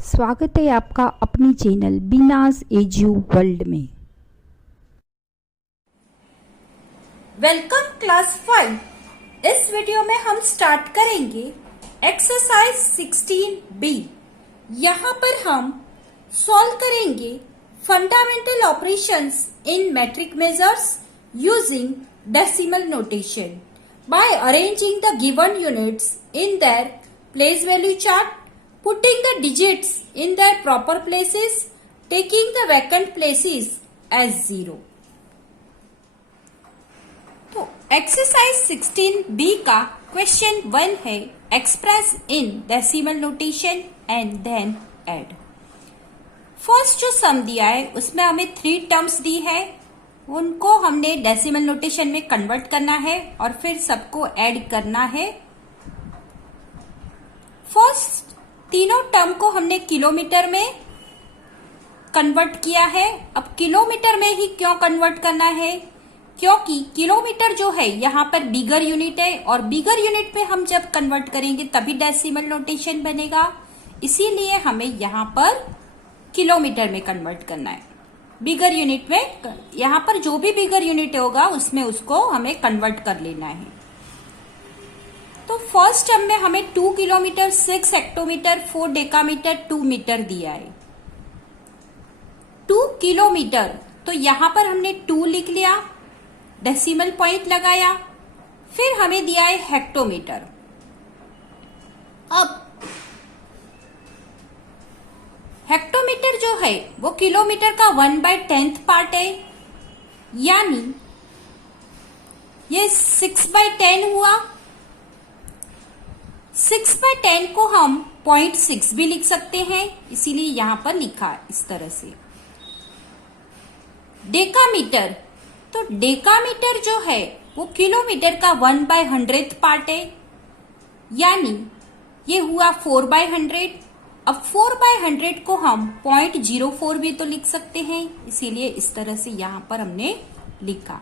स्वागत है आपका अपनी चैनल बीनाज एजू वर्ल्ड में। Welcome class 5। इस वीडियो में हम स्टार्ट करेंगे एक्सरसाइज 16B। यहाँ पर हम सॉल्व करेंगे fundamental operations in metric measures using decimal notation by arranging the given units in their place value chart, putting the digits in their proper places, taking the vacant places as 0। तो exercise 16B का question 1 है express in decimal notation and then add. First जो sum दिया है उसमें हमें 3 terms दी है, उनको हमने डेसिमल नोटेशन में कन्वर्ट करना है और फिर सबको ऐड करना है। फर्स्ट तीनों टर्म को हमने किलोमीटर में कन्वर्ट किया है। अब किलोमीटर में ही क्यों कन्वर्ट करना है? क्योंकि किलोमीटर जो है यहाँ पर बिगर यूनिट है और बिगर यूनिट पे हम जब कन्वर्ट करेंगे तभी डेसिमल नोटेशन बनेगा, इसीलिए हमें यहाँ पर किलोमीटर में कन्वर्ट करना है। बिगर यूनिट में यहाँ पर जो भी बिगर यूनिट होगा उसमें उसको हमें कन्वर्ट कर लेना है। तो फर्स्ट टर्म में हमें 2 किलोमीटर, 6 हेक्टोमीटर, 4 डेकामीटर, 2 मीटर दिया है। 2 किलोमीटर तो यहां पर हमने 2 लिख लिया, डेसिमल पॉइंट लगाया, फिर हमें दिया है हेक्टोमीटर। अब हेक्टोमीटर जो है वो किलोमीटर का 1/10 पार्ट है, यानी ये 6/10 हुआ। 6/10 को हम 0.6 भी लिख सकते हैं, इसीलिए यहां पर लिखा है इस तरह से। डेकामीटर, तो डेकामीटर जो है वो किलोमीटर का 1/100 पार्ट है, यानी ये हुआ 4/100। अब 4/100 को हम 0.04 भी तो लिख सकते हैं, इसीलिए इस तरह से यहां पर हमने लिखा।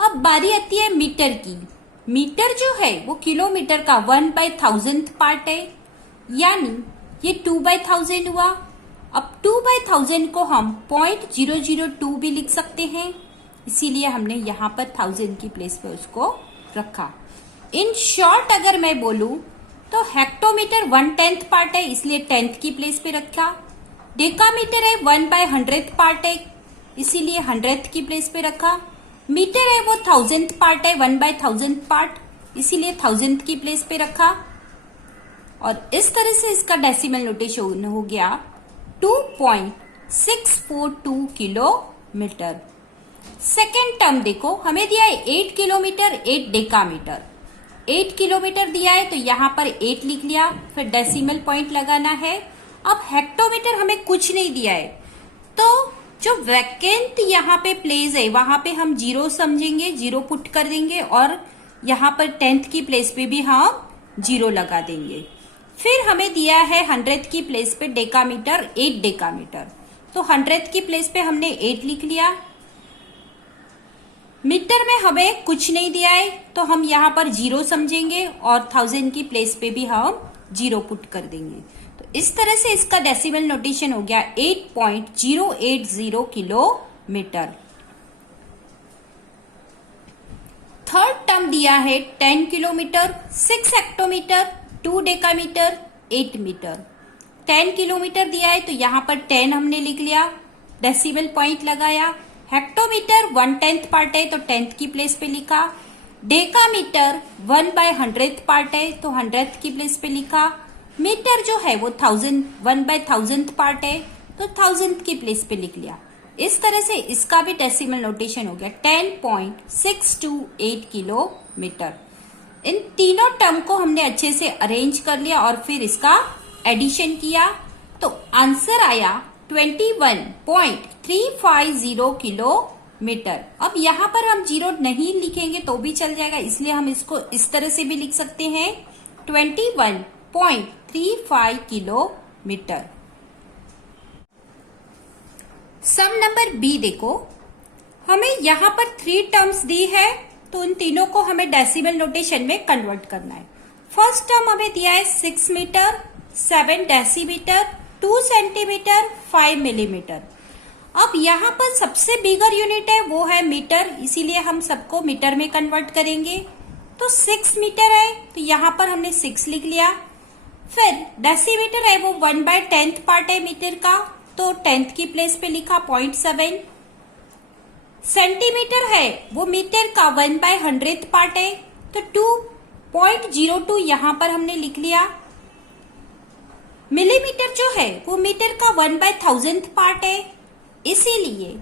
अब बारी आती है मीटर की। मीटर जो है वो किलोमीटर का 1/1000 पार्ट है, यानी ये 2/1000 हुआ। अब 2/1000 को हम 0.002 भी लिख सकते हैं, इसीलिए हमने यहाँ पर 1000 की प्लेस पे उसको रखा। इन शॉर्ट अगर मैं बोलूं तो हेक्टोमीटर 1/10 पार्ट है, इसलिए 10th की प्लेस पे रखा। डेकामीटर है 1/100 पार्ट है, इसीलिए 100th की प्लेस पे रखा। मीटर है वो 1000th पार्ट है, 1/1000 पार्ट, इसीलिए 1000th की प्लेस पे रखा। और इस तरह से इसका डेसिमल नोटेशन हो गया 2.642 किलोमीटर। सेकेंड टर्म देखो, हमें दिया है 8 किलोमीटर, 8 डेकामीटर। 8 किलोमीटर दिया है तो यहां पर 8 लिख लिया, फिर डेसिमल पॉइंट लगाना है। अब हेक्टोमीटर हमें कुछ नहीं दिया है, तो जो वैकेंट यहाँ पे प्लेस है वहां पे हम 0 समझेंगे, 0 पुट कर देंगे और यहाँ पर 10th की प्लेस पे भी हम 0 लगा देंगे। फिर हमें दिया है 100th की प्लेस पे डेकामीटर, 8 डेकामीटर, तो 100th की प्लेस पे हमने 8 लिख लिया। मीटर में हमें कुछ नहीं दिया है तो हम यहाँ पर 0 समझेंगे और 1000 की प्लेस पे भी हम 0 पुट कर देंगे। इस तरह से इसका डेसिमल नोटेशन हो गया 8.080 किलोमीटर। थर्ड टर्म दिया है 10 kilometre, 6 hectometre, 2 decametre, 8 metre. 10 kilometre दिया है तो यहां पर 10 हमने लिख लिया, डेसिमल पॉइंट लगाया। हेक्टोमीटर 1/10 पार्ट है तो 10th की प्लेस पे लिखा। डेकामीटर 1/100 पार्ट है तो 100th की प्लेस पे लिखा। मीटर जो है वो 1/1000 पार्ट है तो 1000th की प्लेस पे लिख लिया। इस तरह से इसका भी डेसिमल नोटेशन हो गया 10.628 किलोमीटर। इन तीनों टर्म को हमने अच्छे से अरेंज कर लिया और फिर इसका एडिशन किया तो आंसर आया 21.350 किलोमीटर। अब यहाँ पर हम 0 नहीं लिखेंगे तो भी चल जाएगा, इसलिए हम इसको इस तरह से भी लिख सकते हैं 21.35 किलोमीटर। सम नंबर बी देखो, हमें यहां पर 3 टर्म्स दी है तो उन तीनों को हमें डेसिमल नोटेशन में कन्वर्ट करना है। फर्स्ट टर्म हमें दिया है 6 मीटर, 7 डेसीमीटर, 2 सेंटीमीटर, 5 मिलीमीटर। अब यहाँ पर सबसे बिगर यूनिट है वो है मीटर, इसीलिए हम सबको मीटर में कन्वर्ट करेंगे। तो 6 मीटर है, तो यहाँ पर हमने 6 लिख लिया। फिर डेसीमीटर है वो 1/10 पार्ट है मीटर का, तो 10th की प्लेस पे लिखा 0.7। सेंटीमीटर है वो मीटर का 1/100th पार्ट है, तो 2.02 यहाँ पर हमने लिख लिया। मिलीमीटर जो है वो मीटर का 1/1000th पार्ट है, इसीलिए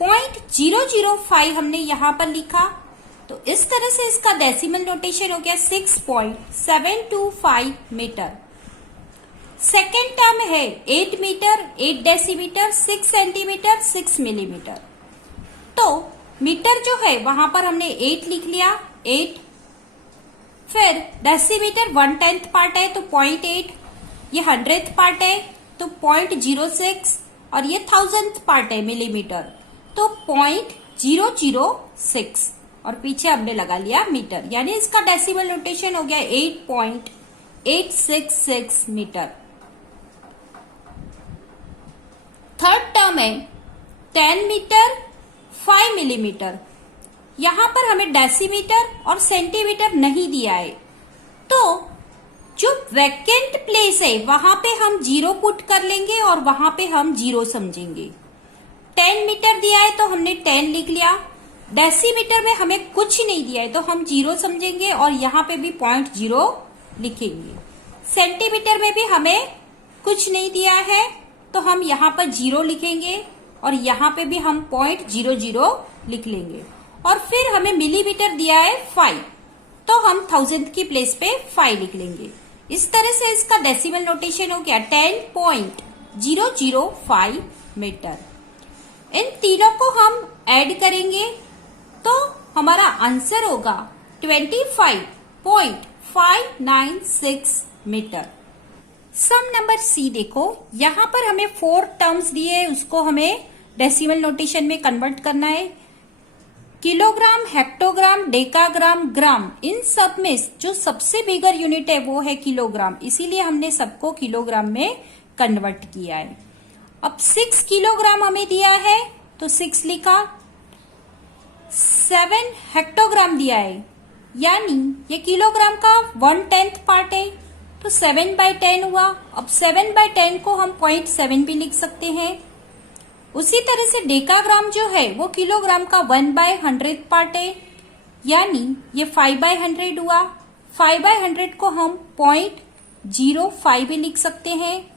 0.005 हमने यहाँ पर लिखा। तो इस तरह से इसका डेसिमल नोटेशन हो गया 6.725 मीटर। सेकेंड टर्म है 8 मीटर, 8 डेसीमीटर, 6 सेंटीमीटर, 6 मिलीमीटर। तो मीटर जो है वहां पर हमने 8 लिख लिया, 8। फिर डेसीमीटर 1/10 पार्ट है तो 0.8, ये 100th पार्ट है तो 0.06, और ये 1000th पार्ट है मिलीमीटर तो 0.006, और पीछे हमने लगा लिया मीटर, यानी इसका डेसिमल नोटेशन हो गया 8.866 मीटर। थर्ड टर्म है 10 मीटर, 5 मिलीमीटर। यहां पर हमें डेसीमीटर और सेंटीमीटर नहीं दिया है, तो जो वैकेंट प्लेस है वहां पे हम 0 पुट कर लेंगे और वहां पे हम 0 समझेंगे। 10 मीटर दिया है तो हमने 10 लिख लिया। डेसीमीटर में हमें कुछ नहीं दिया है तो हम 0 समझेंगे और यहाँ पे भी 0.0 लिखेंगे। सेंटीमीटर में भी हमें कुछ नहीं दिया है तो हम यहाँ पर 0 लिखेंगे और यहाँ पे भी हम 0.00 लिख लेंगे। और फिर हमें मिलीमीटर दिया है 5, तो हम 1000th की प्लेस पे 5 लिख लेंगे। इस तरह से इसका डेसिमल नोटेशन हो गया 10.005 मीटर। इन तीनों को हम ऐड करेंगे तो हमारा आंसर होगा 25.596 मीटर। सम नंबर सी देखो, यहां पर हमें 4 टर्म्स दिए हैं, उसको हमें डेसिमल नोटेशन में कन्वर्ट करना है। किलोग्राम, हेक्टोग्राम, डेकाग्राम, ग्राम, इन सब में जो सबसे बिगर यूनिट है वो है किलोग्राम, इसीलिए हमने सबको किलोग्राम में कन्वर्ट किया है। अब 6 किलोग्राम हमें दिया है तो 6 लिखा। 7 हेक्टोग्राम दिया है, यानी ये किलोग्राम का 1/10 पार्ट है, तो 7/10 हुआ। अब 7/10 को हम 0.7 भी लिख सकते हैं। उसी तरह से डेकाग्राम जो है वो किलोग्राम का 1/100th पार्ट है, यानी ये 5/100 हुआ। 5/100 को हम 0.05 भी लिख सकते हैं।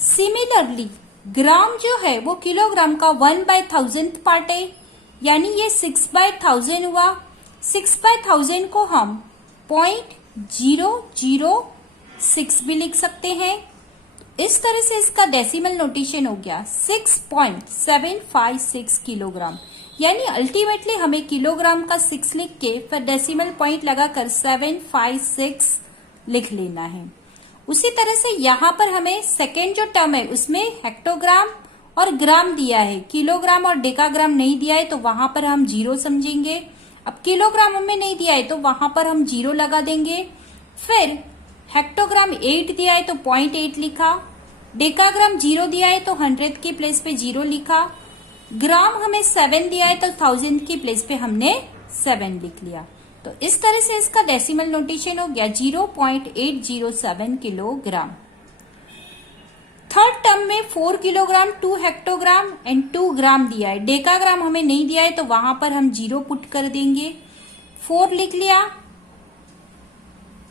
सिमिलरली ग्राम जो है वो किलोग्राम का 1/1000th पार्ट है, यानी ये 6/1000 हुआ। 6/1000 को हम 0.006 भी लिख सकते हैं। इस तरह से इसका डेसिमल नोटेशन हो गया 6.756 किलोग्राम, यानी अल्टीमेटली हमें किलोग्राम का 6 लिख के फिर डेसिमल पॉइंट लगाकर 756 लिख लेना है। उसी तरह से यहाँ पर हमें सेकेंड जो टर्म है उसमें हेक्टोग्राम और ग्राम दिया है, किलोग्राम और डेकाग्राम नहीं दिया है तो वहां पर हम 0 समझेंगे। अब किलोग्राम हमें नहीं दिया है तो वहां पर हम 0 लगा देंगे। फिर हेक्टोग्राम 8 दिया है तो 0.8 लिखा। डेकाग्राम 0 दिया है तो 100th की प्लेस पे 0 लिखा। ग्राम हमें 7 दिया है तो 1000th की प्लेस पे हमने 7 लिख लिया। तो इस तरह से इसका डेसिमल नोटेशन हो गया 0.807 किलोग्राम। थर्ड टर्म में 4 किलोग्राम, 2 हेक्टोग्राम एंड 2 ग्राम दिया है। डेकाग्राम हमें नहीं दिया है तो वहां पर हम 0 पुट कर देंगे। 4 लिख लिया।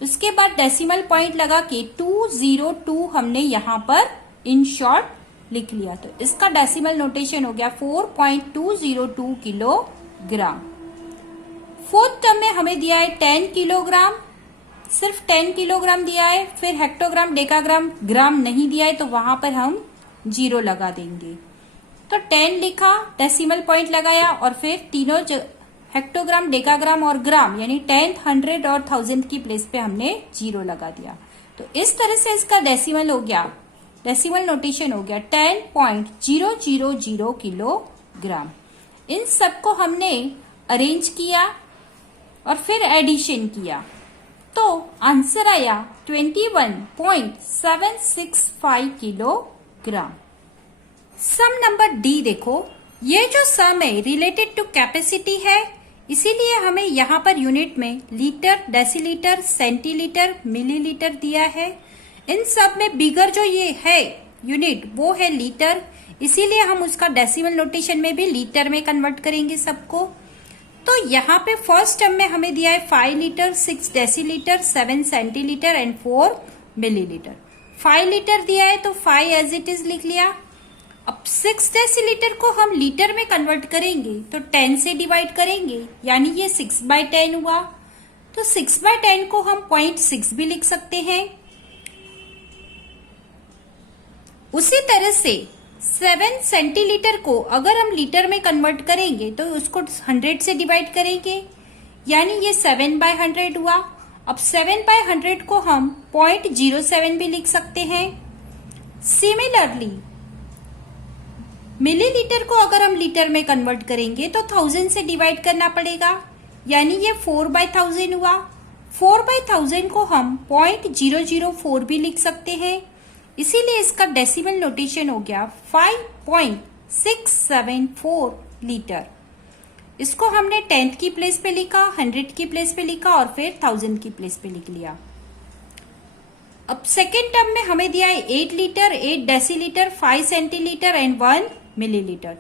उसके बाद डेसिमल पॉइंट लगा के 202 हमने यहां पर इन शॉर्ट लिख लिया। तो इसका डेसिमल नोटेशन हो गया 4.202 किलोग्राम। फोर्थ टर्म में हमें दिया है 10 किलोग्राम, सिर्फ 10 किलोग्राम दिया है। फिर हेक्टोग्राम, डेकाग्राम, ग्राम नहीं दिया है तो वहां पर हम 0 लगा देंगे। तो 10 लिखा, डेसिमल पॉइंट लगाया और फिर तीनों हेक्टोग्राम, डेकाग्राम और ग्राम यानी 10th, 100 और 1000th की प्लेस पे हमने 0 लगा दिया। तो इस तरह से इसका डेसिमल हो गया, डेसिमल नोटेशन हो गया 10.000 किलोग्राम। इन सबको हमने अरेंज किया और फिर एडिशन किया तो आंसर आया 21.765 किलोग्राम। सम नंबर डी देखो, ये जो सम है रिलेटेड टू कैपेसिटी है, इसीलिए हमें यहाँ पर यूनिट में लीटर, डेसीलीटर, सेंटीलीटर, मिलीलीटर दिया है। इन सब में बिगर जो ये है यूनिट वो है लीटर, इसीलिए हम उसका डेसिमल नोटेशन में भी लीटर में कन्वर्ट करेंगे सबको। तो यहाँ पे फर्स्ट टर्म में हमें दिया है 5 litre, 6 decilitre, 7 centilitre and 4 millilitre. 5 litre दिया है तो 5 एज इट इज लिख लिया। अब 6 डेसीलीटर को हम लीटर में कन्वर्ट करेंगे तो 10 से डिवाइड करेंगे, यानी ये 6/10 हुआ। तो 6/10 को हम 0.6 भी लिख सकते हैं। उसी तरह से 7 सेंटीलीटर को अगर हम लीटर में कन्वर्ट करेंगे तो उसको 100 से डिवाइड करेंगे, यानी ये 7/100 हुआ। अब 7/100 को हम 0.07 भी लिख सकते हैं। सिमिलरली मिलीलीटर को अगर हम लीटर में कन्वर्ट करेंगे तो 1000 से डिवाइड करना पड़ेगा, यानी ये 4/1000 हुआ। 4/1000 को हम 0.004 भी लिख सकते हैं, इसीलिए इसका डेसिमल नोटेशन हो गया 5.674 लीटर। इसको हमने 10th की प्लेस पे लिखा, 100 की प्लेस पे लिखा और फिर 1000 की प्लेस पे लिख लिया। अब सेकेंड टर्म में हमें दिया है 8 litre, 8 decilitre, 5 centilitre and 1 millilitre.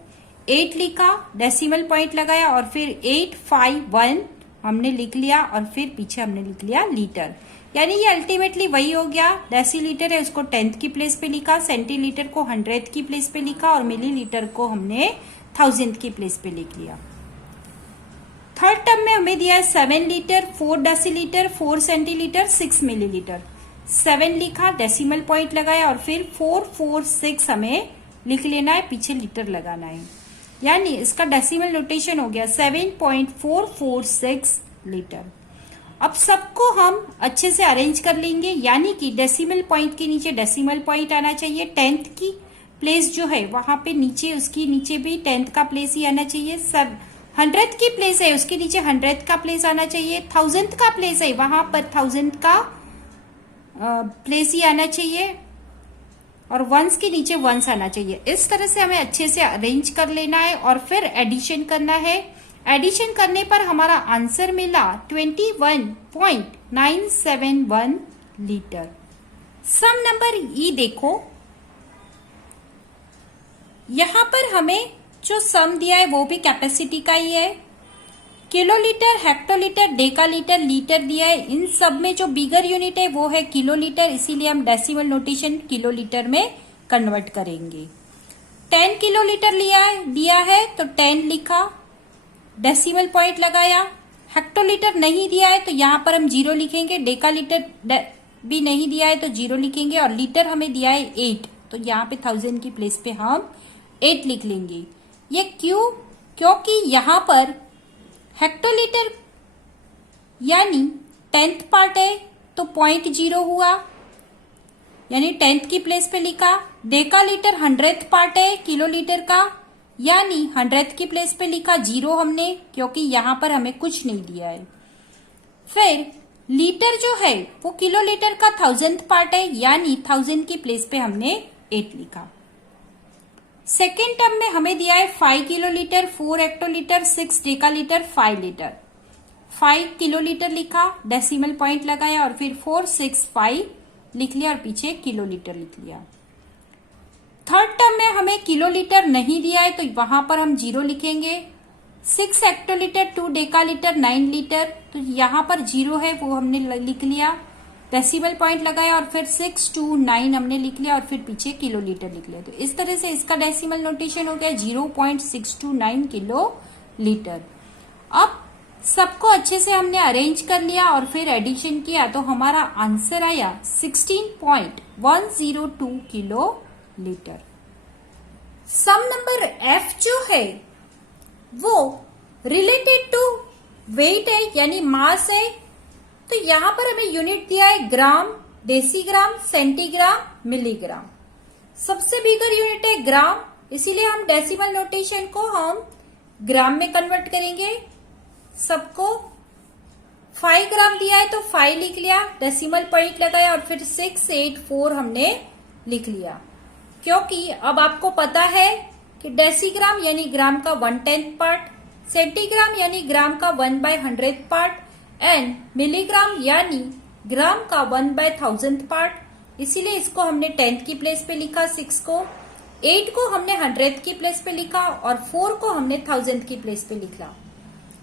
8 लिखा, डेसिमल पॉइंट लगाया और फिर 851 हमने लिख लिया और फिर पीछे हमने लिख लिया लीटर, यानी ये अल्टीमेटली वही हो गया। डेसीलीटर है उसको 10th की प्लेस पे लिखा, सेंटीलीटर को 100th की प्लेस पे लिखा और मिलीलीटर को हमने 1000th की प्लेस पे लिख लिया। थर्ड टर्म में हमें दिया है 7 लीटर, 4 डेसीलीटर, 4 सेंटीलीटर, 6 मिलीलीटर। 7 लिखा, डेसिमल पॉइंट लगाया और फिर 446 हमें लिख लेना है, पीछे लीटर लगाना है, यानी इसका डेसिमल नोटेशन हो गया 7.446 लीटर। अब सबको हम अच्छे से अरेंज कर लेंगे, यानी कि डेसिमल पॉइंट के नीचे डेसिमल पॉइंट आना चाहिए। 10th की प्लेस जो है वहां पे नीचे, उसकी नीचे भी 10th का प्लेस ही आना चाहिए। सब 100th की प्लेस है उसके नीचे 100th का प्लेस आना चाहिए। 1000th का प्लेस है वहां पर 1000 का प्लेस ही आना चाहिए और वंस के नीचे वंस आना चाहिए। इस तरह से हमें अच्छे से अरेंज कर लेना है और फिर एडिशन करना है। एडिशन करने पर हमारा आंसर मिला 21.971 लीटर। सम नंबर ई देखो, यहां पर हमें जो सम दिया है वो भी कैपेसिटी का ही है। किलोलीटर, हेक्टोलीटर, डेकालीटर, लीटर दिया है। इन सब में जो बिगर यूनिट है वो है किलोलीटर, इसीलिए हम डेसिमल नोटेशन किलोलीटर में कन्वर्ट करेंगे। 10 किलोलीटर दिया है तो 10 लिखा, डेसिमल पॉइंट लगाया। हेक्टोलीटर नहीं दिया है तो यहां पर हम 0 लिखेंगे। डेकालीटर भी नहीं दिया है तो 0 लिखेंगे और लीटर हमें दिया है 8, तो यहाँ पे 1000 की प्लेस पे हम 8 लिख लेंगे। ये क्यों? क्योंकि यहां पर हेक्टोलीटर यानी 10th पार्ट है तो 0.0 हुआ, यानी 10th की प्लेस पे लिखा। डेकालीटर 100th पार्ट है किलोलीटर का, यानी 100th की प्लेस पे लिखा 0 हमने, क्योंकि यहां पर हमें कुछ नहीं दिया है। फिर लीटर जो है वो किलोलीटर का 1000th पार्ट है, यानी 1000 की प्लेस पे हमने 8 लिखा। सेकेंड टर्म में हमें दिया है 5 किलोलीटर, 4 हेक्टोलीटर, 6 डेकालीटर, 5 लीटर। 5 किलोलीटर लिखा, डेसिमल पॉइंट लगाया और फिर 465 लिख लिया और पीछे किलोलीटर लिख लिया। थर्ड टर्म में हमें किलोलीटर नहीं दिया है तो वहां पर हम 0 लिखेंगे। 6 हेक्टोलीटर, 2 डेकालीटर, 9 लीटर, तो यहां पर 0 है वो हमने लिख लिया, डेसिमल पॉइंट लगाया और फिर 6 to 9 हमने लिख लिया और फिर पीछे किलोलीटर लिख लिया। तो इस तरह से इसका डेसिमल नोटेशन हो गया 0.629 किलो लीटर। अब सबको अच्छे से हमने अरेंज कर लिया और फिर एडिशन किया तो हमारा आंसर आया 16.102 किलो लीटर। सम नंबर एफ जो है वो रिलेटेड टू वेट है, यानी मास है। तो यहां पर हमें यूनिट दिया है ग्राम, डेसीग्राम, सेंटीग्राम, मिलीग्राम। सबसे बिगर यूनिट है ग्राम, इसीलिए हम डेसिमल नोटेशन को हम ग्राम में कन्वर्ट करेंगे सबको। 5 ग्राम दिया है तो 5 लिख लिया, डेसिमल पॉइंट लगाया और फिर 684 हमने लिख लिया, क्योंकि अब आपको पता है कि डेसीग्राम यानी ग्राम का 1/10 पार्ट, सेंटीग्राम यानी ग्राम का 1/100 पार्ट एंड मिलीग्राम यानी ग्राम का 1/1000 पार्ट, इसीलिए इसको हमने 10th की प्लेस पे लिखा 6 को, 8 को हमने 100th की प्लेस पे लिखा और 4 को हमने 1000th की प्लेस पे लिखा।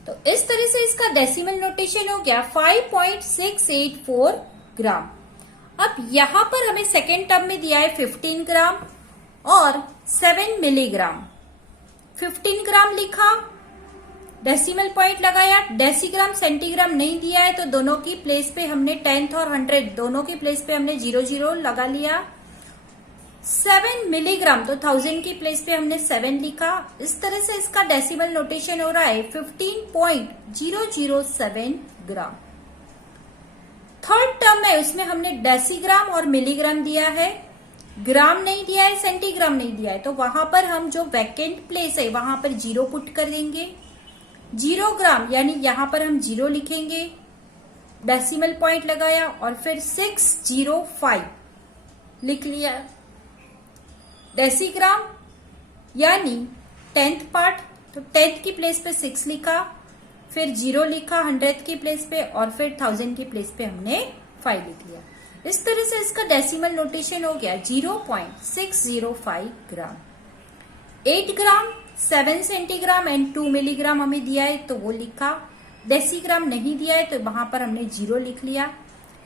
तो इस तरह से इसका डेसिमल नोटेशन हो गया 5.684 ग्राम। अब यहां पर हमें सेकेंड टर्म में दिया है 15 ग्राम और 7 मिलीग्राम। 15 ग्राम लिखा, डेसिमल पॉइंट लगाया, डेसीग्राम सेंटीग्राम नहीं दिया है तो दोनों की प्लेस पे हमने 10th और 100 दोनों की प्लेस पे हमने 00 लगा लिया। 7 मिलीग्राम तो 1000 की प्लेस पे हमने 7 लिखा। इस तरह से इसका डेसिमल नोटेशन हो रहा है 15.007 ग्राम। थर्ड टर्म है उसमें हमने डेसीग्राम और मिलीग्राम दिया है, ग्राम नहीं दिया है, सेंटीग्राम नहीं दिया है, तो वहां पर हम जो वैकेंट प्लेस है वहां पर 0 पुट कर देंगे। 0 ग्राम यानी यहां पर हम 0 लिखेंगे, डेसिमल पॉइंट लगाया और फिर 605 लिख लिया। डेसीग्राम यानी 10th पार्ट, तो 10th की प्लेस पे 6 लिखा, फिर 0 लिखा 100th की प्लेस पे और फिर 1000 की प्लेस पे हमने 5 लिख लिया। इस तरह से इसका डेसिमल नोटेशन हो गया 0.605 ग्राम। 8 ग्राम, 7 सेंटीग्राम एंड 2 मिलीग्राम हमें दिया है तो वो लिखा, डेसीग्राम नहीं दिया है तो वहां पर हमने 0 लिख लिया,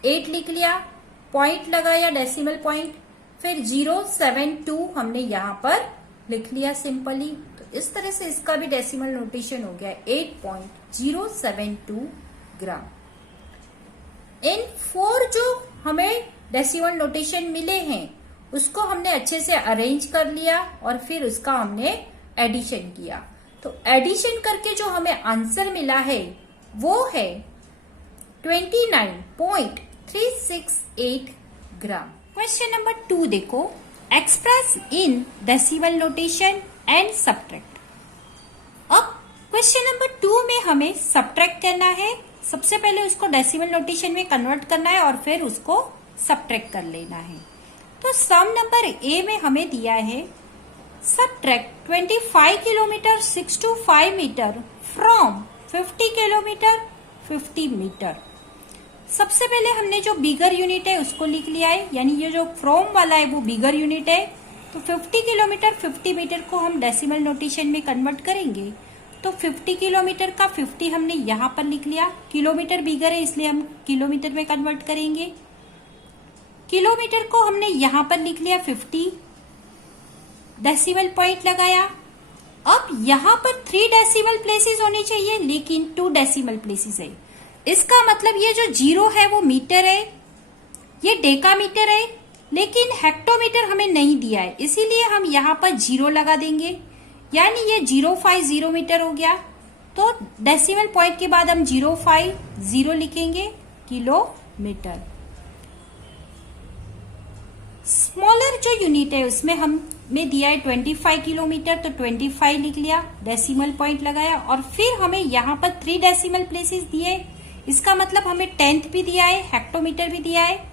8 लिख लिया, पॉइंट लगाया डेसिमल पॉइंट, फिर 072 हमने यहां पर लिख लिया सिंपली। तो इस तरह से इसका भी डेसिमल नोटेशन हो गया 8.072 ग्राम। इन 4 जो हमें डेसिमल नोटेशन मिले हैं उसको हमने अच्छे से अरेंज कर लिया और फिर उसका हमने एडिशन किया। तो एडिशन करके जो हमें आंसर मिला है वो है 29.368 ग्राम। क्वेश्चन नंबर 2 देखो, express in decimal notation and subtract. अब क्वेश्चन नंबर 2 में हमें सब्ट्रैक्ट करना है, सबसे पहले उसको डेसिमल नोटेशन में कन्वर्ट करना है और फिर उसको सब्ट्रैक्ट कर लेना है। तो सम नंबर ए में हमें दिया है subtract 25 kilometre 625 metre from 50 kilometre 50 metre. सबसे पहले हमने जो बिगर यूनिट है उसको लिख लिया है, यानी ये जो फ्रॉम वाला है वो बिगर यूनिट है। तो 50 किलोमीटर 50 मीटर को हम डेसिमल नोटेशन में कन्वर्ट करेंगे तो 50 किलोमीटर का 50 हमने यहां पर लिख लिया, किलोमीटर बिगर है इसलिए हम किलोमीटर में कन्वर्ट करेंगे। किलोमीटर को हमने यहां पर लिख लिया 50, डेसिमल पॉइंट लगाया। अब यहां पर 3 डेसिमल प्लेसेस होनी चाहिए लेकिन 2 डेसिमल प्लेसेस है, इसका मतलब ये जो 0 है वो मीटर है, ये डेकामीटर है, लेकिन हेक्टोमीटर हमें नहीं दिया है इसीलिए हम यहां पर 0 लगा देंगे, यानी ये 050 मीटर हो गया। तो डेसिमल पॉइंट के बाद हम 050 लिखेंगे किलोमीटर। स्मॉलर जो यूनिट है उसमें हमें दिया है 25 किलोमीटर तो 25 लिख लिया, डेसिमल पॉइंट लगाया और फिर हमें यहाँ पर 3 डेसिमल प्लेसेस दिए, इसका मतलब हमें 10th भी दिया है, हेक्टोमीटर भी दिया है,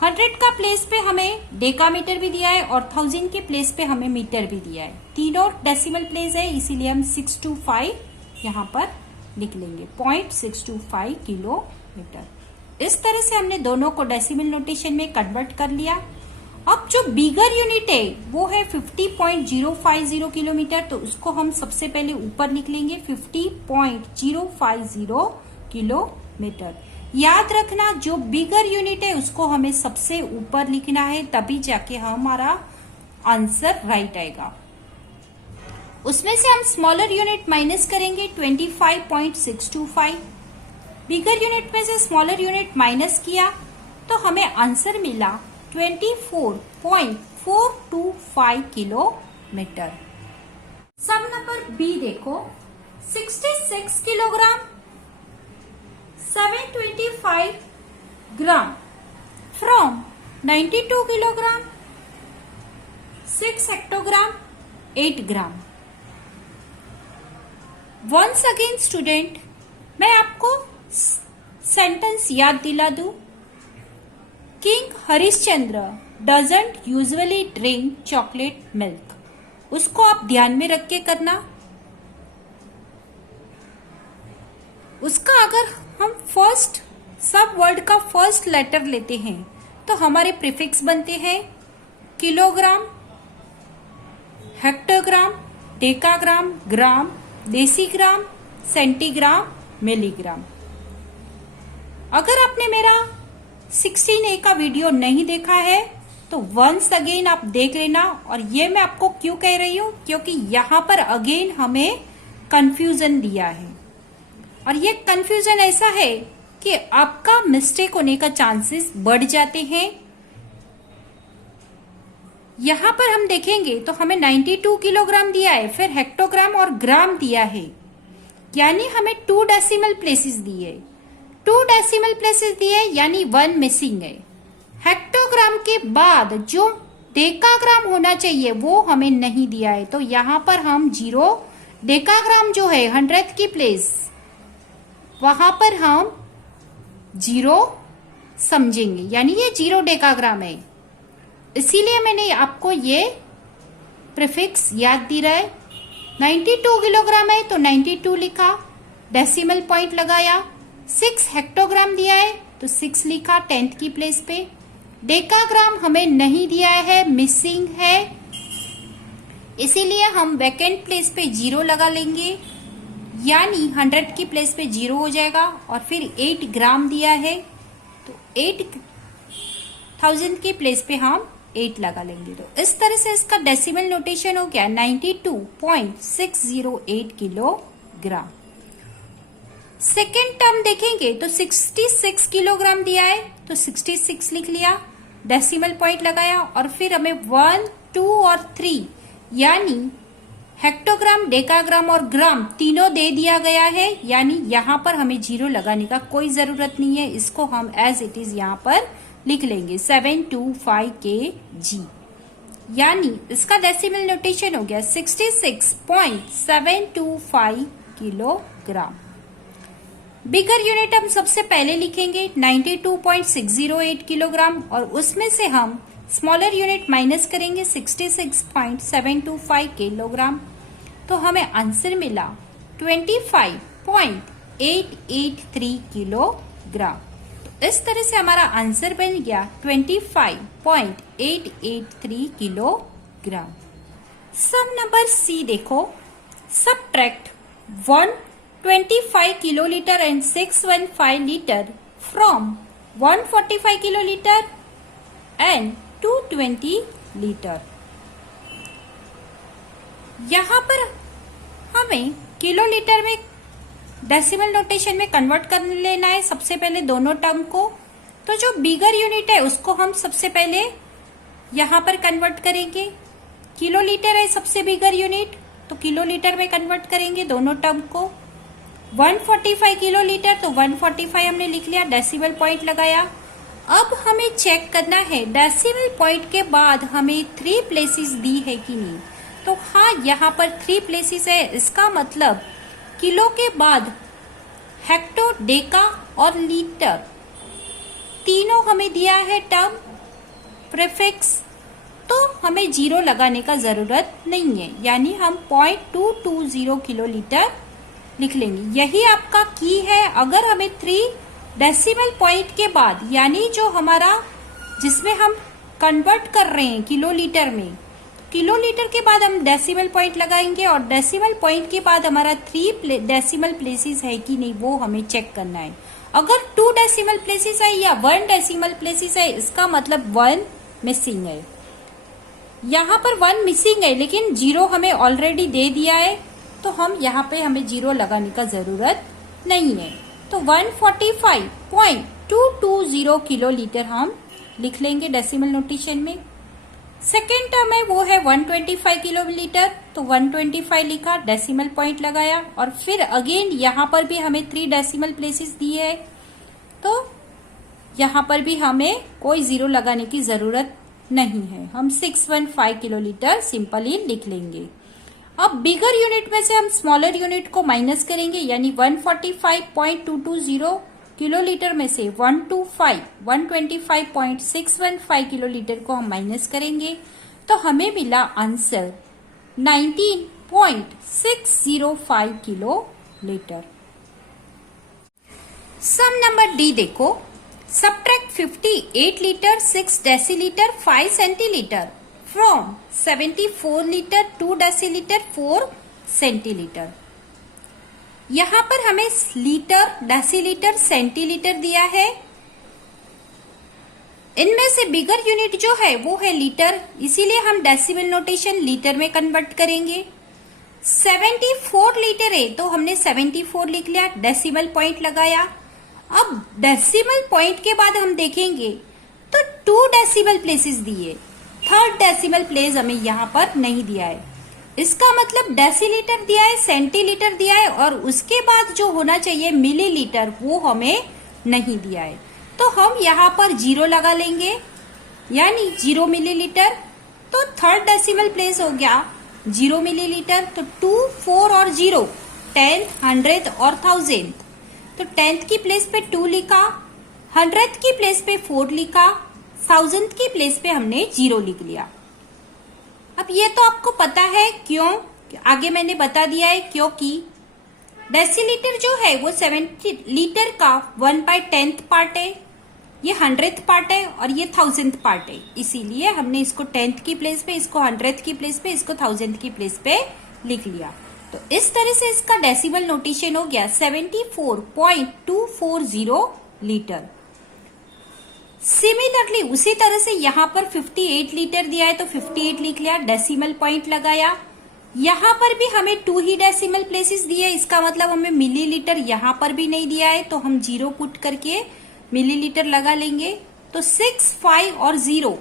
100 का प्लेस पे हमें डेकामीटर भी दिया है और 1000 के प्लेस पे हमें मीटर भी दिया है। तीनों डेसिमल प्लेस है इसीलिए हम 625 यहाँ पर लिख लेंगे, 0.625 किलोमीटर। इस तरह से हमने दोनों को डेसिमल नोटेशन में कन्वर्ट कर लिया। अब जो बिगर यूनिट है वो है 50.050 किलोमीटर, तो उसको हम सबसे पहले ऊपर लिख लेंगे 50.050 किलोमीटर। याद रखना जो बिगर यूनिट है उसको हमें सबसे ऊपर लिखना है, तभी जाके हमारा आंसर राइट आएगा। उसमें से हम स्मॉलर यूनिट माइनस करेंगे 25.625, बिगर यूनिट में से स्मॉलर यूनिट माइनस किया तो हमें आंसर मिला 24.425 किलोमीटर। सम नंबर बी देखो, 66 kilogram 725 gram from 92 kilogram 6 hectogram 8 gram. Once again student, मैं आपको सेंटेंस याद दिला दूं। King Harishchandra doesn't usually drink chocolate milk. उसको आप ध्यान में रख के करना। उसका अगर हम फर्स्ट सब वर्ड का फर्स्ट लेटर लेते हैं तो हमारे प्रीफिक्स बनते हैं किलोग्राम, हेक्टोग्राम, डेकाग्राम, ग्राम, डेसीग्राम, सेंटीग्राम, मिलीग्राम। अगर आपने मेरा 16A का वीडियो नहीं देखा है तो वंस अगेन आप देख लेना। और ये मैं आपको क्यों कह रही हूं, क्योंकि यहां पर अगेन हमें कंफ्यूजन दिया है और ये कंफ्यूजन ऐसा है कि आपका मिस्टेक होने का चांसेस बढ़ जाते हैं। यहां पर हम देखेंगे तो हमें 92 किलोग्राम दिया है, फिर हेक्टोग्राम और ग्राम दिया है, यानी हमें 2 डेसिमल प्लेसेस दिए, 2 डेसिमल प्लेसेस दिए यानी 1 मिसिंग है। हेक्टोग्राम के बाद जो डेकाग्राम होना चाहिए वो हमें नहीं दिया है, तो यहां पर हम 0 डेकाग्राम जो है 100 की प्लेस वहां पर हम 0 समझेंगे, यानी ये 0 डेकाग्राम है। इसीलिए मैंने आपको ये प्रीफिक्स याद दी रहा है। 92 किलोग्राम है तो 92 लिखा, डेसिमल पॉइंट लगाया। 6 हेक्टोग्राम दिया है तो 6 लिखा 10th की प्लेस पे। डेकाग्राम हमें नहीं दिया है, मिसिंग है, इसीलिए हम वैकेंट प्लेस पे 0 लगा लेंगे, यानी 100 की प्लेस पे 0 हो जाएगा। और फिर 8 ग्राम दिया है तो 8000 की प्लेस पे हम 8 लगा लेंगे। तो इस तरह से इसका डेसिमल नोटेशन हो गया 92.608 किलोग्राम। सेकेंड टर्म देखेंगे तो 66 किलोग्राम दिया है तो 66 लिख लिया, डेसिमल पॉइंट लगाया और फिर हमें 1, 2 और 3 यानी हेक्टोग्राम, डेकाग्राम और ग्राम तीनों दे दिया गया है, यानी यहां पर हमें 0 लगाने का कोई जरूरत नहीं है। इसको हम एज इट इज यहां पर लिख लेंगे 725 kg, यानी इसका डेसिमल नोटेशन हो गया 66.725 किलोग्राम। बिगर यूनिट हम सबसे पहले लिखेंगे 92.608 किलोग्राम और उसमें से हम स्मॉलर यूनिट माइनस करेंगे 66.725 किलोग्राम, तो हमें आंसर मिला 25.883 किलोग्राम। इस तरह से हमारा आंसर बन गया 25.883 किलोग्राम। सम नंबर सी देखो, subtract 125 kilolitre and 615 litre from 145 kilolitre and 220 litre. यहां पर हमें किलोलीटर में डेसिमल नोटेशन में कन्वर्ट कर लेना है सबसे पहले दोनों टर्म को। तो जो बिगर यूनिट है उसको हम सबसे पहले यहां पर कन्वर्ट करेंगे। किलोलीटर है सबसे बिगर यूनिट, तो किलोलीटर में कन्वर्ट करेंगे दोनों टर्म को। 145 किलोलीटर तो 145 हमने लिख लिया, डेसिमल पॉइंट लगाया। अब हमें चेक करना है डेसिमल पॉइंट के बाद हमें 3 प्लेसेस दी है कि नहीं। तो हाँ, यहाँ पर 3 प्लेसेस है, इसका मतलब किलो के बाद हेक्टो, डेका और लीटर तीनों हमें दिया है टर्म प्रीफिक्स, तो हमें 0 लगाने का जरूरत नहीं है, यानी हम 0.220 किलोलीटर लिख लेंगे। यही आपका की है। अगर हमें 3 डेसिमल पॉइंट के बाद, यानी जो हमारा जिसमें हम कन्वर्ट कर रहे हैं किलोलीटर में, किलोलीटर के बाद हम डेसिमल पॉइंट लगाएंगे और डेसिमल पॉइंट के बाद हमारा 3 डेसिमल प्लेसेस है कि नहीं वो हमें चेक करना है। अगर 2 डेसिमल प्लेसेस है या 1 डेसिमल प्लेसेस है, इसका मतलब 1 मिसिंग है। यहाँ पर 1 मिसिंग है लेकिन 0 हमें ऑलरेडी दे दिया है, तो हम यहाँ पे हमें 0 लगाने का जरूरत नहीं है। तो 145.220 किलोलीटर हम लिख लेंगे डेसिमल नोटेशन में। सेकेंड टर्म है वो है 125 किलोलीटर, तो 125 लिखा, डेसिमल पॉइंट लगाया और फिर अगेन यहाँ पर भी हमें 3 डेसिमल प्लेसेस दिए है, तो यहाँ पर भी हमें कोई 0 लगाने की जरूरत नहीं है। हम 615 किलोलीटर सिंपली लिख लेंगे। अब बिगर यूनिट में से हम स्मॉलर यूनिट को माइनस करेंगे, यानी 145.220 किलोलीटर में से 125.615 किलोलीटर को हम माइनस करेंगे तो हमें मिला आंसर 19.605 किलोलीटर। सम नंबर डी देखो, subtract 58 litre 6 decilitre 5 centilitre from 74 litre 2 decilitre 4 centilitre. यहां पर हमें लीटर, डेसीलीटर, सेंटीलीटर दिया है। इनमें से बिगर यूनिट जो है वो है लीटर, इसीलिए हम डेसिमल नोटेशन लीटर में कन्वर्ट करेंगे। 74 लीटर है तो हमने 74 लिख लिया, डेसिमल पॉइंट लगाया। अब डेसिमल पॉइंट के बाद हम देखेंगे तो 2 डेसिमल प्लेसेस दिए, थर्ड डेसिमल प्लेस हमें यहाँ पर नहीं दिया है। इसका मतलब डेसीलीटर दिया है, सेंटीलीटर दिया है और उसके बाद जो होना चाहिए मिलीलीटर वो हमें नहीं दिया है। तो हम यहाँ पर 0 लगा लेंगे, यानी 0 मिलीलीटर। तो थर्ड डेसिमल प्लेस हो गया 0 मिलीलीटर। तो 2, 4 और 0, 10th, 100th और 1000th। तो 10th की प्लेस पे 2 लिखा, 100th की प्लेस पे 4 लिखा, 1000th की प्लेस पे हमने 0 लिख लिया। अब ये तो आपको पता है क्यों, आगे मैंने बता दिया है, क्योंकि डेसीलीटर जो है वो 70 लीटर का 1/10th पार्ट है, ये 100th पार्ट है और ये 1000th पार्ट है। इसीलिए हमने इसको 10th की प्लेस पे, इसको 100th की प्लेस पे, इसको 1000th की प्लेस पे लिख लिया। तो इस तरह से इसका डेसिमल नोटेशन हो गया 74.240 लीटर। सिमिलरली उसी तरह से यहाँ पर 58 लीटर दिया है तो 58 लिख लिया, डेसिमल पॉइंट लगाया। यहाँ पर भी हमें 2 ही डेसिमल प्लेसेस दिए, इसका मतलब हमें मिलीलीटर यहाँ पर भी नहीं दिया है, तो हम 0 पुट करके मिलीलीटर लगा लेंगे। तो 6, 5 और 0,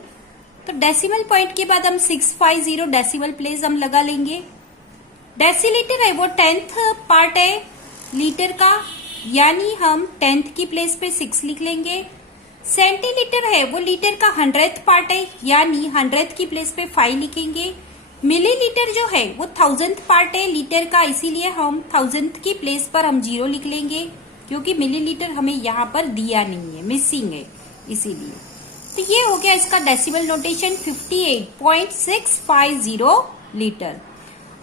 तो डेसिमल पॉइंट के बाद हम 650 डेसिमल प्लेस हम लगा लेंगे। डेसीलीटर है वो 10th पार्ट है लीटर का, यानी हम 10th की प्लेस पे 6 लिख लेंगे। सेंटीलीटर है वो लीटर का 100th पार्ट है, यानी 100th की प्लेस पे 5 लिखेंगे। मिलीलीटर जो है वो 1000th पार्ट है लीटर का, इसीलिए हम 1000th की प्लेस पर हम 0 लिख लेंगे, क्योंकि मिलीलीटर हमें यहाँ पर दिया नहीं है, मिसिंग है इसीलिए। तो ये हो गया इसका डेसिमल नोटेशन 58.650 लीटर।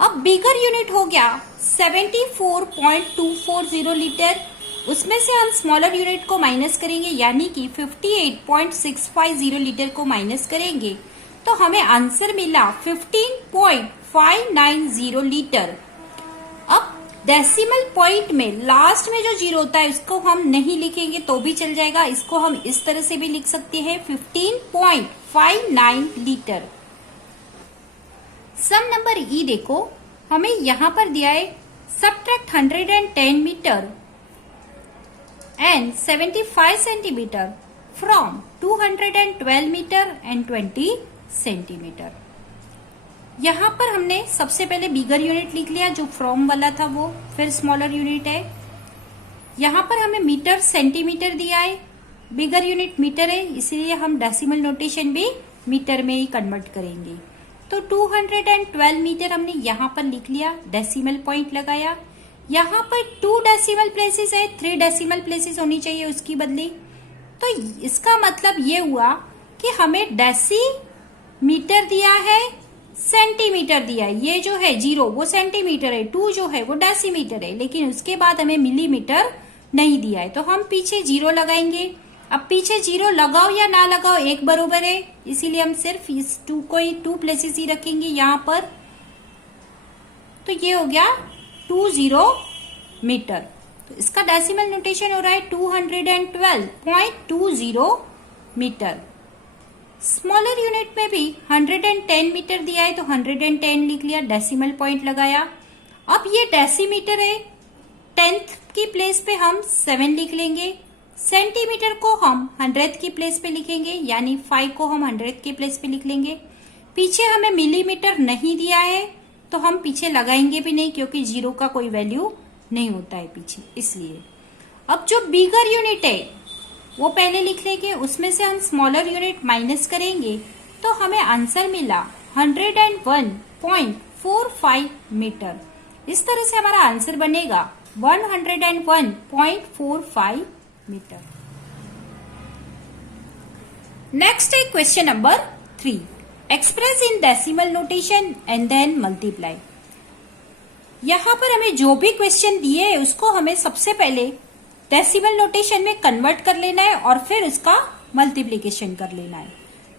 अब बिगर यूनिट हो गया 74.240 लीटर, उसमें से हम स्मॉलर यूनिट को माइनस करेंगे, यानी कि 58.650 लीटर को माइनस करेंगे तो हमें आंसर मिला 15.590 लीटर। अब डेसिमल पॉइंट में लास्ट में जो 0 होता है उसको हम नहीं लिखेंगे तो भी चल जाएगा, इसको हम इस तरह से भी लिख सकते हैं 15.59 लीटर। सम नंबर ई देखो, हमें यहाँ पर दिया है subtract 110 metre and 75 centimetre from 212 metre and 20 centimetre. यहाँ पर हमने सबसे पहले बिगर यूनिट लिख लिया जो फ्रॉम वाला था वो, फिर स्मॉलर यूनिट है। यहाँ पर हमें मीटर सेंटीमीटर दिया है, बिगर यूनिट मीटर है, इसलिए हम डेसिमल नोटेशन भी मीटर में ही कन्वर्ट करेंगे। तो 212 मीटर हमने यहाँ पर लिख लिया, डेसिमल पॉइंट लगाया। यहाँ पर 2 डेसिमल प्लेसेस है, 3 डेसिमल प्लेसेस होनी चाहिए उसकी बदली। तो इसका मतलब ये हुआ कि हमें डेसीमीटर दिया है, सेंटीमीटर दिया है। ये जो है 0 वो सेंटीमीटर है, 2 जो है वो डेसीमीटर है, लेकिन उसके बाद हमें मिलीमीटर नहीं दिया है, तो हम पीछे 0 लगाएंगे। अब पीछे 0 लगाओ या ना लगाओ एक बरोबर है, इसीलिए हम सिर्फ इस 2 को ही 2 प्लेसेस ही रखेंगे यहाँ पर। तो ये हो गया 20 मीटर। तो इसका डेसिमल नोटेशन हो रहा है 212.20 मीटर। स्मॉलर यूनिट में भी 110 मीटर दिया है तो 110 लिख लिया, डेसिमल पॉइंट लगाया। अब ये डेसीमीटर है, 10th की प्लेस पे हम 7 लिख लेंगे। सेंटीमीटर को हम 100th की प्लेस पे लिखेंगे, यानी 5 को हम 100th की प्लेस पे लिख लेंगे। पीछे हमें मिलीमीटर नहीं दिया है तो हम पीछे लगाएंगे भी नहीं, क्योंकि 0 का कोई वैल्यू नहीं होता है पीछे, इसलिए। अब जो बिगर यूनिट है वो पहले लिख लेंगे, उसमें से हम स्मॉलर यूनिट माइनस करेंगे तो हमें आंसर मिला 101.45 मीटर। इस तरह से हमारा आंसर बनेगा 101.45 मीटर। नेक्स्ट है question number 3, express in decimal notation and then multiply. यहां पर हमें जो भी क्वेश्चन दिए है उसको हमें सबसे पहले डेसिमल नोटेशन में कन्वर्ट कर लेना है और फिर उसका मल्टीप्लीकेशन कर लेना है।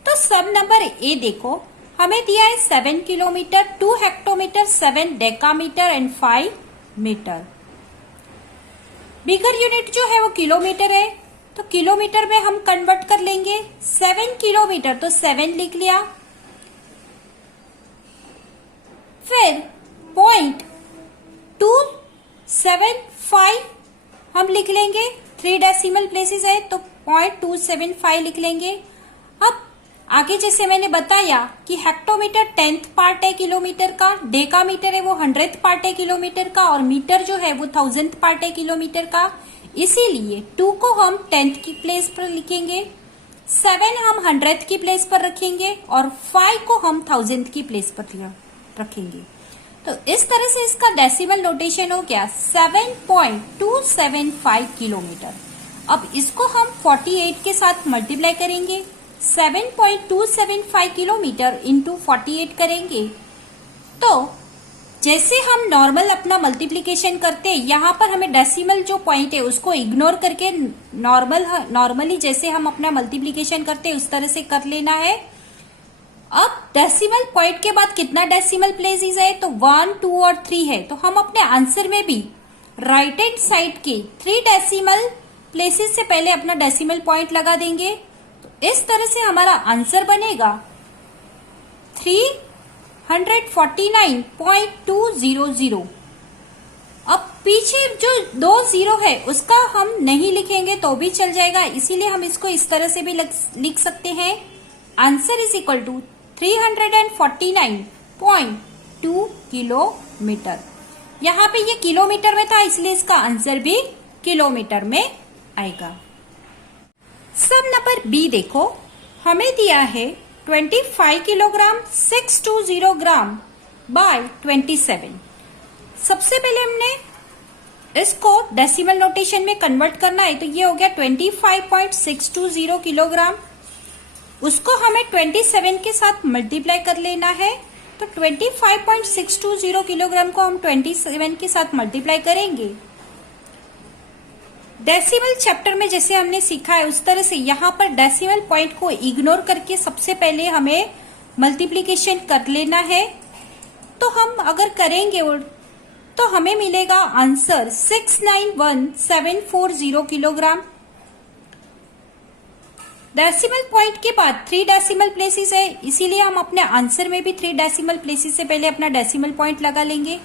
तो सब नंबर ए देखो, हमें दिया है 7 kilometre, 2 hectometre, 7 decametre and 5 metre. Bigger unit जो है वो किलोमीटर है, तो किलोमीटर में हम कन्वर्ट कर लेंगे। 7 किलोमीटर तो 7 लिख लिया, फिर 0.275 हम लिख लेंगे, 3 डेसिमल प्लेसेस है तो 0.275 लिख लेंगे। अब आगे जैसे मैंने बताया कि हेक्टोमीटर 10th पार्ट है किलोमीटर का, डेकामीटर है वो 100th पार्ट है किलोमीटर का, और मीटर जो है वो 1000th पार्ट है किलोमीटर का। इसीलिए 2 को हम 10th की प्लेस पर लिखेंगे, 7 हम 100th की प्लेस पर रखेंगे और 5 को हम 1000th की प्लेस पर रखेंगे। तो इस तरह से इसका डेसिमल नोटेशन हो गया 7.275 किलोमीटर। अब इसको हम 48 के साथ मल्टीप्लाई करेंगे, 7.275 किलोमीटर इंटू 48 करेंगे। तो जैसे हम नॉर्मल अपना मल्टीप्लीकेशन करते हैं, यहाँ पर हमें डेसिमल जो पॉइंट है उसको इग्नोर करके नॉर्मली जैसे हम अपना मल्टीप्लीकेशन करते हैं उस तरह से कर लेना है। अब डेसिमल पॉइंट के बाद कितना डेसिमल प्लेसेस है, तो 1, 2 और 3 है, तो हम अपने आंसर में भी राइट हैंड साइड के 3 डेसिमल प्लेसेस से पहले अपना डेसिमल पॉइंट लगा देंगे। तो इस तरह से हमारा आंसर बनेगा 349.200। अब पीछे जो 2 जीरो है उसका हम नहीं लिखेंगे तो भी चल जाएगा, इसीलिए हम इसको इस तरह से भी लिख सकते हैं। Answer is equal to 349.2 kilometre. यहाँ पे ये किलोमीटर में था इसलिए इसका आंसर भी किलोमीटर में आएगा। सब नंबर बी देखो, हमें दिया है 25 किलोग्राम 620 ग्राम बाय 27। सबसे पहले हमने इसको डेसिमल नोटेशन में कन्वर्ट करना है, तो ये हो गया 25.620 किलोग्राम। उसको हमें 27 के साथ मल्टीप्लाई कर लेना है, तो 25.620 किलोग्राम को हम 27 के साथ मल्टीप्लाई करेंगे। डेसिमल चैप्टर में जैसे हमने सीखा है उस तरह से यहाँ पर डेसिमल पॉइंट को इग्नोर करके सबसे पहले हमें मल्टीप्लीकेशन कर लेना है। तो हम अगर करेंगे तो हमें मिलेगा आंसर 691,740 किलोग्राम। डेसिमल पॉइंट के बाद 3 डेसिमल प्लेसेस है, इसीलिए हम अपने आंसर में भी 3 डेसिमल प्लेसेस से पहले अपना डेसिमल पॉइंट लगा लेंगे।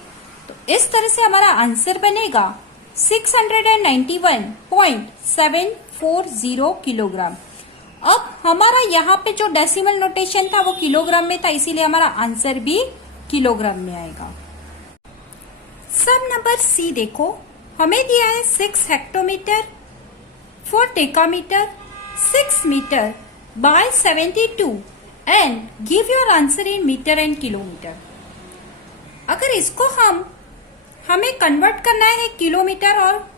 तो इस तरह से हमारा आंसर बनेगा 691.740 किलोग्राम। अब हमारा यहाँ पे जो डेसिमल नोटेशन था वो किलोग्राम में था, इसीलिए हमारा आंसर भी किलोग्राम में आएगा। सब नंबर सी देखो, हमें दिया है 6 hectometre, 4 decametre, 6 metre by 72 and give your answer in metre and kilometre. अगर इसको हमें कन्वर्ट करना है किलोमीटर और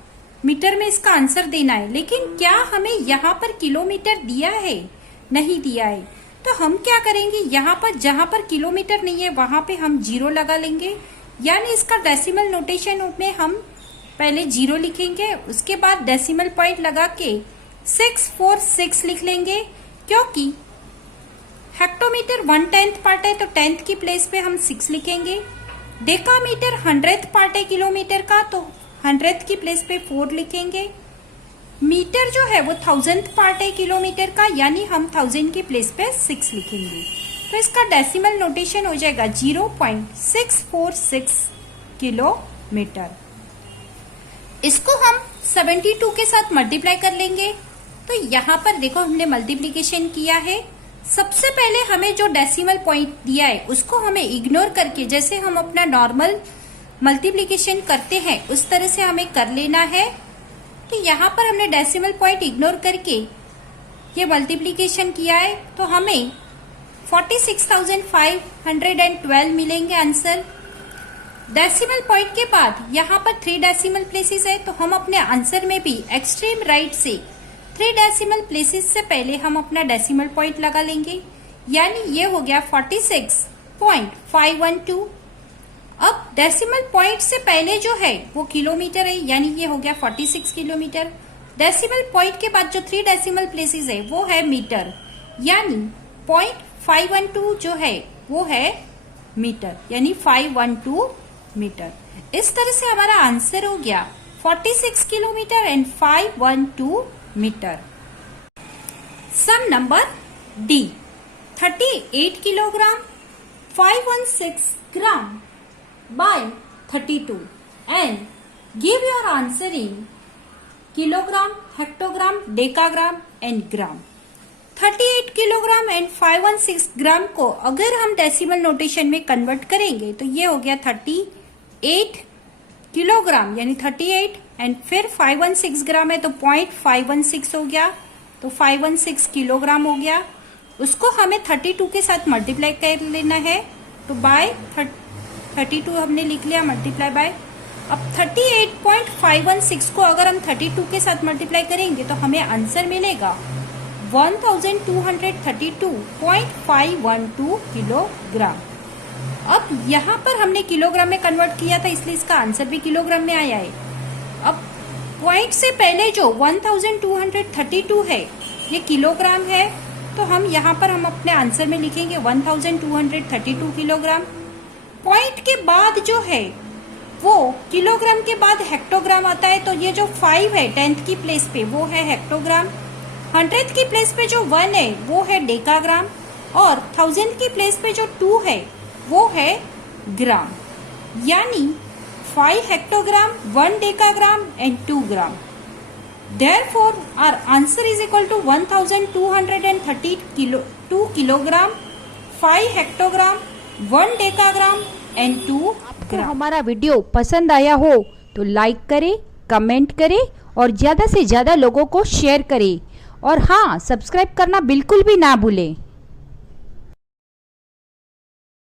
मीटर में इसका आंसर देना है, लेकिन क्या हमें यहाँ पर किलोमीटर दिया है? नहीं दिया है। तो हम क्या करेंगे, यहाँ पर जहां पर किलोमीटर नहीं है वहां पे हम 0 लगा लेंगे, यानी इसका डेसिमल नोटेशन में हम पहले 0 लिखेंगे, उसके बाद डेसिमल पॉइंट लगा के 646 लिख लेंगे, क्योंकि हेक्टोमीटर 1/10 पार्ट है तो 10th की प्लेस पे हम 6 लिखेंगे। डेकामीटर 100th पार्ट है किलोमीटर का, तो 100th की प्लेस पे 4 लिखेंगे। मीटर जो है वो 1000th पार्ट है किलोमीटर का, यानी हम 1000 की प्लेस पे 6 लिखेंगे। तो इसका डेसिमल नोटेशन हो जाएगा 0.646 किलोमीटर। इसको हम 72 के साथ मल्टीप्लाई कर लेंगे। तो यहाँ पर देखो हमने मल्टीप्लीकेशन किया है। सबसे पहले हमें जो डेसिमल पॉइंट दिया है उसको हमें इग्नोर करके, जैसे हम अपना नॉर्मल मल्टीप्लीकेशन करते हैं उस तरह से हमें कर लेना है। तो यहाँ पर हमने डेसिमल पॉइंट इग्नोर करके ये मल्टीप्लीकेशन किया है, तो हमें 46,512 मिलेंगे आंसर। डेसिमल पॉइंट के बाद यहाँ पर 3 डेसिमल प्लेसेस है, तो हम अपने आंसर में भी एक्सट्रीम राइट से 3 डेसिमल प्लेसेस से पहले हम अपना डेसिमल पॉइंट लगा लेंगे, यानी ये हो गया 46.512। अब डेसिमल पॉइंट से पहले जो है वो किलोमीटर है, यानी ये हो गया 46 किलोमीटर। डेसिमल पॉइंट के बाद जो 3 डेसिमल प्लेसेस है वो है मीटर, यानी 0.512 जो है वो है मीटर, यानी 512 मीटर। इस तरह से हमारा आंसर हो गया 46 kilometre and 512 metre. Sum number D, 38 kilogram 516 gram by 32 and give your answer in kilogram, hectogram, decagram and gram। 38 kilogram and 516 ग्राम को अगर हम डेसिमल नोटेशन में कन्वर्ट करेंगे तो ये हो गया 38 किलोग्राम, यानी 38 एंड फिर 516 ग्राम है तो 0.516 हो गया, तो 516 किलोग्राम हो गया। उसको हमें 32 के साथ मल्टीप्लाई कर लेना है, तो बाय 32 हमने लिख लिया, मल्टीप्लाई बाय। अब 38.516 को अगर हम 32 के साथ मल्टीप्लाई करेंगे तो हमें आंसर मिलेगा 1232.512 किलोग्राम। अब यहाँ पर हमने किलोग्राम में कन्वर्ट किया था, इसलिए इसका आंसर भी किलोग्राम में आया है। अब पॉइंट से पहले जो 1232 है ये किलोग्राम है, तो हम यहाँ पर हम अपने आंसर में लिखेंगे 1232 किलोग्राम। पॉइंट के बाद जो है वो किलोग्राम के बाद हेक्टोग्राम आता है, तो ये जो 5 है 10th की प्लेस पे वो है हेक्टोग्राम, 100th की प्लेस पे जो 1 है वो है डेकाग्राम, और 1000th की प्लेस पे जो 2 है वो है ग्राम, यानी 5 hectogram, 1 decagram and 2 gram. Therefore, our answer is equal to 1232 kilogram, 5 hectogram, 1 decagram and 2 ग्राम। हमारा वीडियो पसंद आया हो तो लाइक करें, कमेंट करें और ज़्यादा से ज़्यादा लोगों को शेयर करें, और हाँ, सब्सक्राइब करना बिल्कुल भी ना भूलें।